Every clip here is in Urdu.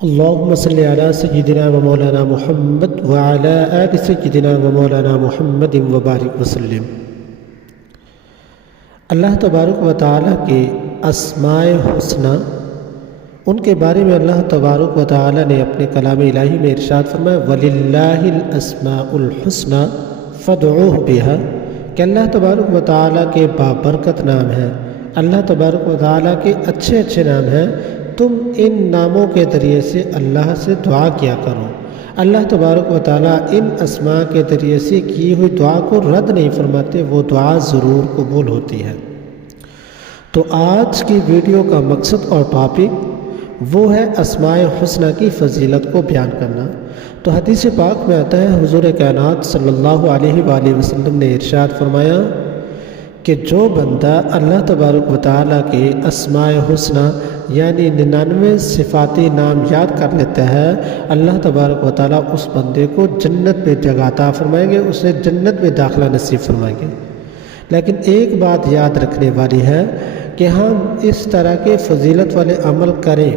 اللهم صل على سيدنا ومولانا محمد وعلى آل سيدنا ومولانا محمد وبارک وسلم۔ اللہ تبارک و تعالیٰ کے اسماء حسنہ، ان کے بارے میں اللہ تبارک و تعالیٰ نے اپنے کلام الہی میں ارشاد فرمایا وَلِلَّهِ الْأَسْمَاءُ الْحُسْنَى فَادْعُوهُ بِهَا، کہ اللہ تبارک و تعالیٰ کے بابرکت نام ہیں، اللہ تبارک و تعالیٰ کے اچھے اچھے نام ہیں، تم ان ناموں کے ذریعے سے اللہ سے دعا کیا کرو۔ اللہ تبارک و تعالیٰ ان اسماء کے ذریعے سے کی ہوئی دعا کو رد نہیں فرماتے، وہ دعا ضرور قبول ہوتی ہے۔ تو آج کی ویڈیو کا مقصد اور ٹاپک وہ ہے اسماء حسنہ کی فضیلت کو بیان کرنا۔ تو حدیث پاک میں آتا ہے حضور کائنات صلی اللہ علیہ وآلہ وسلم نے ارشاد فرمایا کہ جو بندہ اللہ تبارک و تعالیٰ کے اسماء حسنہ یعنی 99 صفاتی نام یاد کر لیتا ہے، اللہ تبارک و تعالیٰ اس بندے کو جنت میں جگہ عطا فرمائیں گے، اسے جنت میں داخلہ نصیب فرمائیں گے۔ لیکن ایک بات یاد رکھنے والی ہے کہ ہم اس طرح کے فضیلت والے عمل کریں،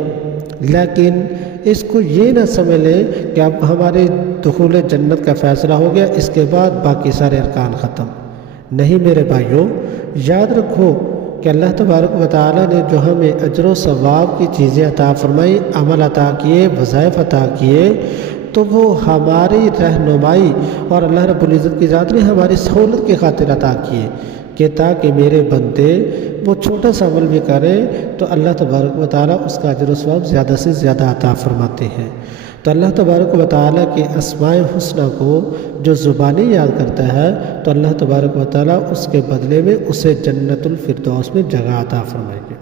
لیکن اس کو یہ نہ سمجھ لیں کہ اب ہمارے دخول جنت کا فیصلہ ہو گیا، اس کے بعد باقی سارے ارکان ختم۔ نہیں میرے بھائیوں، یاد رکھو کہ اللہ تبارک و تعالیٰ نے جو ہمیں اجر و ثواب کی چیزیں عطا فرمائی، عمل عطا کیے، وظائف عطا کیے، تو وہ ہماری رہنمائی اور اللہ رب العزت کی ذات نے ہماری سہولت کی خاطر عطا کیے کہ تاکہ میرے بندے وہ چھوٹا سا عمل بھی کریں تو اللہ تبارک و تعالیٰ اس کا اجر و ثواب زیادہ سے زیادہ عطا فرماتے ہیں۔ تو اللہ تبارک و تعالیٰ کے اسماء حسنہ کو جو زبانی یاد کرتا ہے تو اللہ تبارک و تعالیٰ اس کے بدلے میں اسے جنت الفردوس میں جگہ عطا فرمائیں گے۔